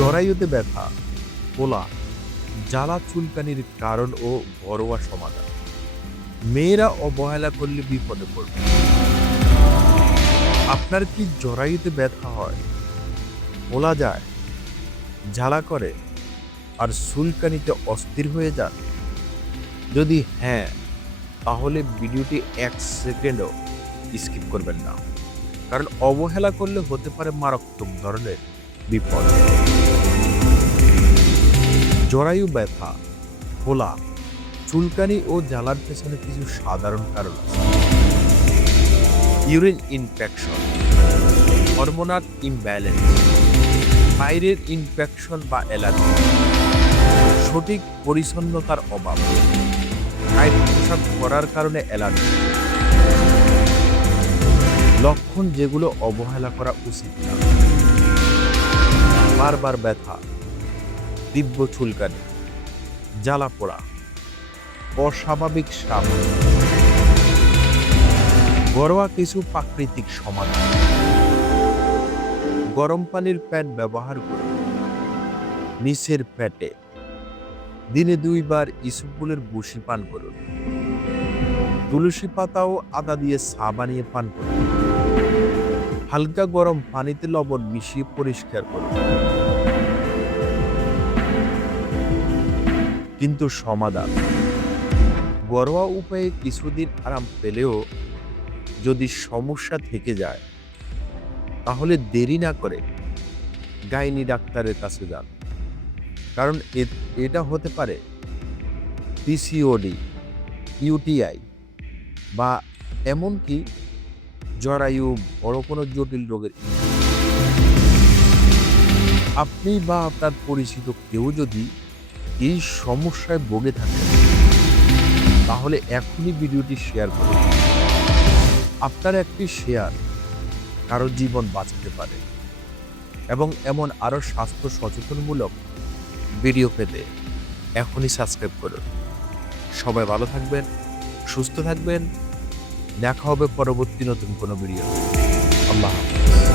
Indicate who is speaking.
Speaker 1: জরায়ুতে ব্যথা পোলা জ্বালা চুলকানির কারণ ও ঘরোয়া সমাধান। মেয়েরা অবহেলা করলে বিপদে পড়বে। আপনার কি জরায়ুতে ব্যথা হয়? পোলা যায়, জ্বালা করে, আর চুলকানিতে অস্থির হয়ে যান? যদি হ্যাঁ তাহলে ভিডিওটি এক সেকেন্ডও স্কিপ করবেন না। কারণ অবহেলা করলে হতে পারে মারাত্মক ধরনের বিপদ। জরায়ু ব্যথা ফোলা চুলকানি ও জ্বালার পেছনে কিছু সাধারণ কারণ ইউরিন ইনফেকশন, হরমোনাল ইমব্যালেন্স বাইরের ইনফেকশন বা অ্যালার্জি, সঠিক পরিচ্ছন্নতার অভাব টাইট পোশাক পরার কারণে অ্যালার্জি, লক্ষণ যেগুলো অবহেলা করা উচিত না। বারবার ব্যথা তীব্র চুলকানি, জ্বালা পোড়া, অস্বাভাবিক সাপ ঘরোয়া কিছু প্রাকৃতিক সমাধান, গরম পানির প্যাড ব্যবহার করুন নিচের প্যাটে, দিনে দুইবার ইসুফুলের বুসি পান করুন, তুলসী পাতা ও আদা দিয়ে চা বানিয়ে পান করুন, হালকা গরম পানিতে লবণ মিশিয়ে পরিষ্কার করুন। কিন্তু সমাধান। ঘরোয়া উপায়ে কিছুদিন আরাম পেলেও যদি সমস্যা থেকে যায়, তাহলে দেরি না করে গাইনি ডাক্তারের কাছে যান। কারণ এটা হতে পারে পিসিওডি ইউটিআই বা এমনকি জরায়ু বড় কোনো জটিল রোগের আপনি বা আপনার পরিচিত কেউ যদি এই সমস্যায় ভোগে থাকেন তাহলে এখনই ভিডিওটি শেয়ার করুন। আপনার একটি শেয়ার কারও জীবন বাঁচাতে পারে এবং এমন আরও স্বাস্থ্য সচেতনমূলক ভিডিও পেতে এখনই সাবস্ক্রাইব করুন। সবাই ভালো থাকবেন, সুস্থ থাকবেন। দেখা হবে পরবর্তী নতুন কোনো ভিডিও আল্লাহ হাফেজ।